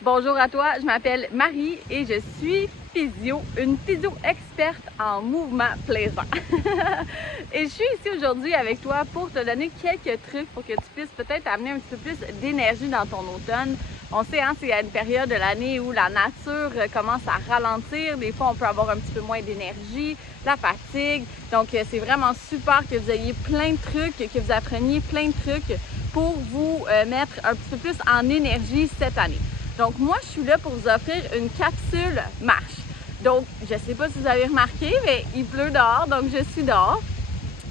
Bonjour à toi, je m'appelle Marie et je suis une physio experte en mouvement plaisant. Et je suis ici aujourd'hui avec toi pour te donner quelques trucs pour que tu puisses peut-être amener un petit peu plus d'énergie dans ton automne. On sait, c'est une période de l'année où la nature commence à ralentir. Des fois, on peut avoir un petit peu moins d'énergie, la fatigue. Donc, c'est vraiment super que vous ayez plein de trucs, que vous appreniez plein de trucs pour vous mettre un petit peu plus en énergie cette année. Donc, moi, je suis là pour vous offrir une capsule marche. Donc, je ne sais pas si vous avez remarqué, mais il pleut dehors, donc je suis dehors.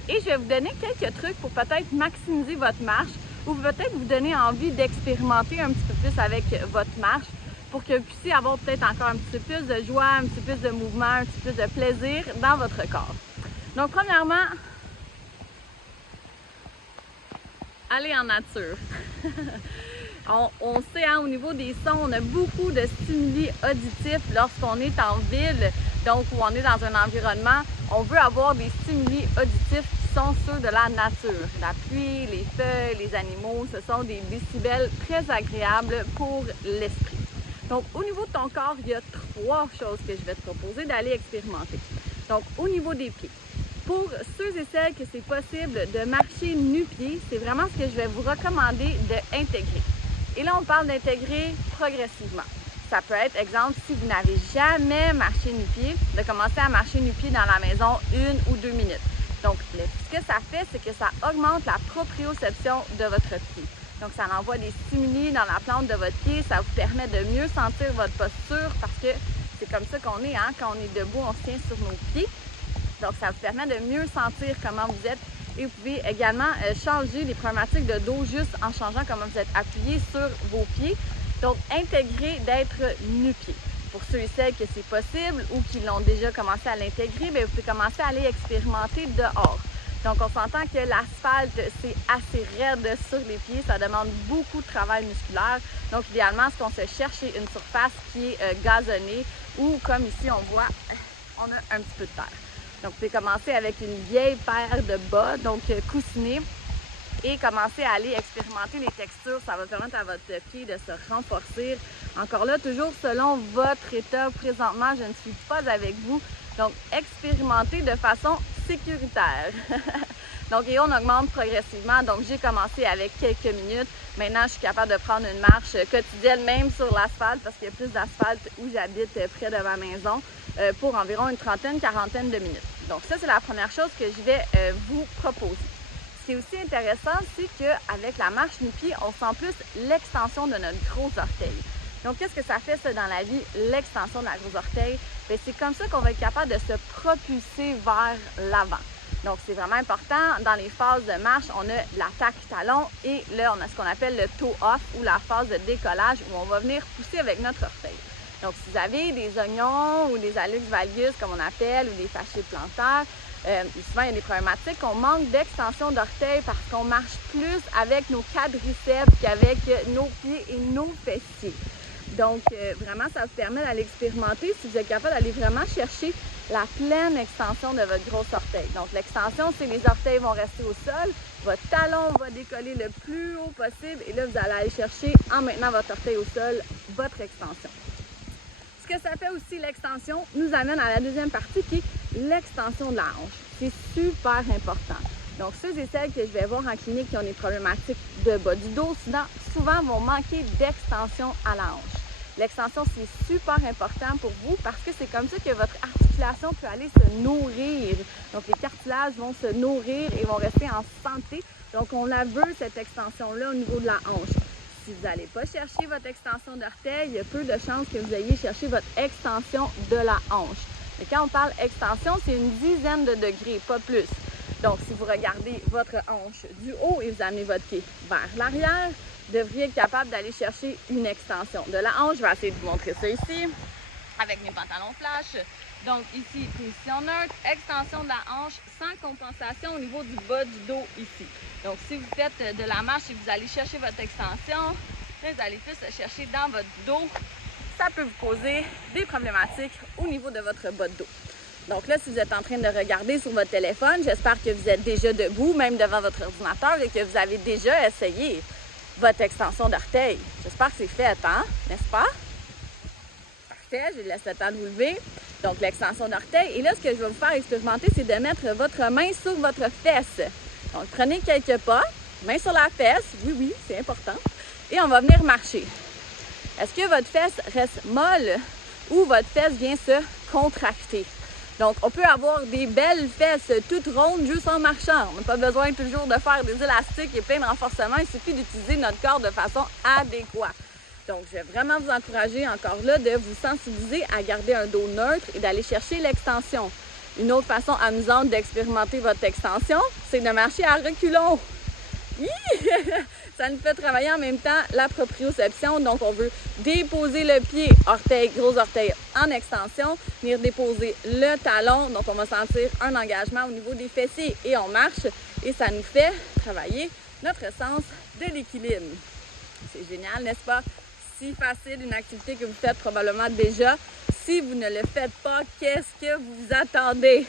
Et je vais vous donner quelques trucs pour peut-être maximiser votre marche ou peut-être vous donner envie d'expérimenter un petit peu plus avec votre marche pour que vous puissiez avoir peut-être encore un petit peu plus de joie, un petit peu plus de mouvement, un petit peu plus de plaisir dans votre corps. Donc, premièrement, allez en nature. On sait, au niveau des sons, on a beaucoup de stimuli auditifs lorsqu'on est en ville, donc où on est dans un environnement. On veut avoir des stimuli auditifs qui sont ceux de la nature. La pluie, les feuilles, les animaux, ce sont des décibels très agréables pour l'esprit. Donc, au niveau de ton corps, il y a 3 choses que je vais te proposer d'aller expérimenter. Donc, au niveau des pieds. Pour ceux et celles que c'est possible de marcher nu-pieds, c'est vraiment ce que je vais vous recommander d'intégrer. Et là, on parle d'intégrer progressivement. Ça peut être, exemple, si vous n'avez jamais marché nu-pieds, de commencer à marcher nu-pieds dans la maison 1 ou 2 minutes. Donc, ce que ça fait, c'est que ça augmente la proprioception de votre pied. Donc, ça envoie des stimuli dans la plante de votre pied. Ça vous permet de mieux sentir votre posture parce que c'est comme ça qu'on est, quand on est debout, on se tient sur nos pieds. Donc, ça vous permet de mieux sentir comment vous êtes. Et vous pouvez également changer les problématiques de dos juste en changeant comment vous êtes appuyé sur vos pieds. Donc, intégrer d'être nu-pied. Pour ceux et celles que c'est possible ou qui l'ont déjà commencé à l'intégrer, vous pouvez commencer à aller expérimenter dehors. Donc, on s'entend que l'asphalte, c'est assez raide sur les pieds. Ça demande beaucoup de travail musculaire. Donc, idéalement, ce qu'on se cherche, c'est une surface qui est gazonnée ou, comme ici, on voit, on a un petit peu de terre. Donc, vous pouvez commencer avec une vieille paire de bas, donc coussinés, et commencer à aller expérimenter les textures. Ça va permettre à votre pied de se renforcer. Encore là, toujours selon votre état présentement, je ne suis pas avec vous. Donc, expérimentez de façon sécuritaire. Donc, et on augmente progressivement. Donc, j'ai commencé avec quelques minutes. Maintenant, je suis capable de prendre une marche quotidienne, même sur l'asphalte, parce qu'il y a plus d'asphalte où j'habite près de ma maison, pour environ une quarantaine de minutes. Donc, ça, c'est la première chose que je vais vous proposer. Ce qui est aussi intéressant, c'est qu'avec la marche nu-pied, on sent plus l'extension de notre gros orteil. Donc, qu'est-ce que ça fait, ça, dans la vie, l'extension de la grosse orteil? C'est comme ça qu'on va être capable de se propulser vers l'avant. Donc, c'est vraiment important. Dans les phases de marche, on a l'attaque talon et là, on a ce qu'on appelle le toe-off ou la phase de décollage où on va venir pousser avec notre orteil. Donc, si vous avez des oignons ou des hallux valgus, comme on appelle, ou des fasciites plantaires, souvent, il y a des problématiques qu'on manque d'extension d'orteil parce qu'on marche plus avec nos quadriceps qu'avec nos pieds et nos fessiers. Donc, vraiment, ça vous permet d'aller expérimenter si vous êtes capable d'aller vraiment chercher la pleine extension de votre gros orteil. Donc, l'extension, c'est les orteils vont rester au sol, votre talon va décoller le plus haut possible et là, vous allez aller chercher, en maintenant votre orteil au sol, votre extension. Ce que ça fait aussi, l'extension, nous amène à la deuxième partie qui est l'extension de la hanche. C'est super important. Donc, ceux et celles que je vais voir en clinique qui ont des problématiques de bas du dos, souvent vont manquer d'extension à la hanche. L'extension, c'est super important pour vous parce que c'est comme ça que votre articulation peut aller se nourrir. Donc, les cartilages vont se nourrir et vont rester en santé. Donc, on la veut, cette extension-là, au niveau de la hanche. Si vous n'allez pas chercher votre extension d'orteil, il y a peu de chances que vous ayez cherché votre extension de la hanche. Mais quand on parle extension, c'est une dizaine de degrés, pas plus. Donc, si vous regardez votre hanche du haut et vous amenez votre pied vers l'arrière, vous devriez être capable d'aller chercher une extension de la hanche. Je vais essayer de vous montrer ça ici avec mes pantalons flash. Donc, ici, position neutre, extension de la hanche sans compensation au niveau du bas du dos ici. Donc, si vous faites de la marche et vous allez chercher votre extension, là, vous allez plus chercher dans votre dos. Ça peut vous causer des problématiques au niveau de votre bas de dos. Donc là, si vous êtes en train de regarder sur votre téléphone, j'espère que vous êtes déjà debout, même devant votre ordinateur et que vous avez déjà essayé. votre extension d'orteil. J'espère que c'est fait, hein? N'est-ce pas? Parfait, je laisse le temps de vous lever. Donc, l'extension d'orteil. Et là, ce que je vais vous faire expérimenter, c'est de mettre votre main sur votre fesse. Donc, prenez quelques pas, main sur la fesse. Oui, oui, c'est important. Et on va venir marcher. Est-ce que votre fesse reste molle ou votre fesse vient se contracter? Donc, on peut avoir des belles fesses toutes rondes juste en marchant. On n'a pas besoin toujours de faire des élastiques et plein de renforcements. Il suffit d'utiliser notre corps de façon adéquate. Donc, je vais vraiment vous encourager encore là de vous sensibiliser à garder un dos neutre et d'aller chercher l'extension. Une autre façon amusante d'expérimenter votre extension, c'est de marcher à reculons. Ça nous fait travailler en même temps la proprioception. Donc, on veut déposer le pied, orteil, gros orteil en extension, venir déposer le talon. Donc, on va sentir un engagement au niveau des fessiers et on marche et ça nous fait travailler notre sens de l'équilibre. C'est génial, n'est-ce pas? Si facile, une activité que vous faites probablement déjà. Si vous ne le faites pas, qu'est-ce que vous attendez?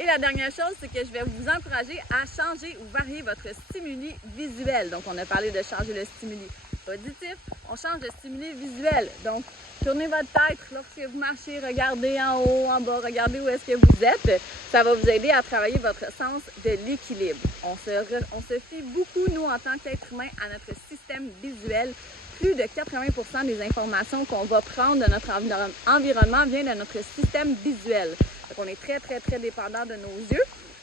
Et la dernière chose, c'est que je vais vous encourager à changer ou varier votre stimuli visuel. Donc, on a parlé de changer le stimuli auditif, on change le stimuli visuel. Donc, tournez votre tête lorsque vous marchez, regardez en haut, en bas, regardez où est-ce que vous êtes. Ça va vous aider à travailler votre sens de l'équilibre. On se fie beaucoup, nous, en tant qu'être humain, à notre système visuel. Plus de 80% des informations qu'on va prendre de notre environnement vient de notre système visuel. Donc, on est très, très, très dépendant de nos yeux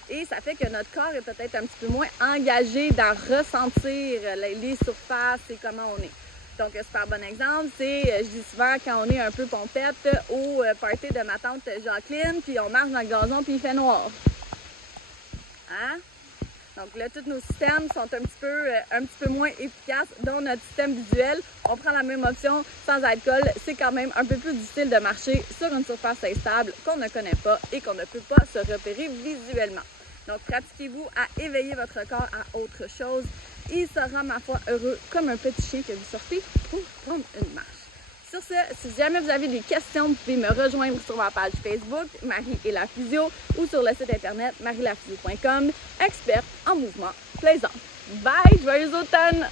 et ça fait que notre corps est peut-être un petit peu moins engagé dans ressentir les surfaces et comment on est. Donc, un super bon exemple, c'est, je dis souvent, quand on est un peu pompette au party de ma tante Jacqueline, puis on marche dans le gazon, puis il fait noir. Hein? Donc là, tous nos systèmes sont un petit peu moins efficaces, dont notre système visuel. On prend la même option sans alcool. C'est quand même un peu plus difficile de marcher sur une surface instable qu'on ne connaît pas et qu'on ne peut pas se repérer visuellement. Donc, pratiquez-vous à éveiller votre corps à autre chose. Il sera, ma foi, heureux comme un petit chien que vous sortez pour prendre une marche. Sur ce, si jamais vous avez des questions, vous pouvez me rejoindre sur ma page Facebook, Marie et la physio, ou sur le site internet marielaphysio.com, experte en mouvement plaisant. Bye! Joyeux automne!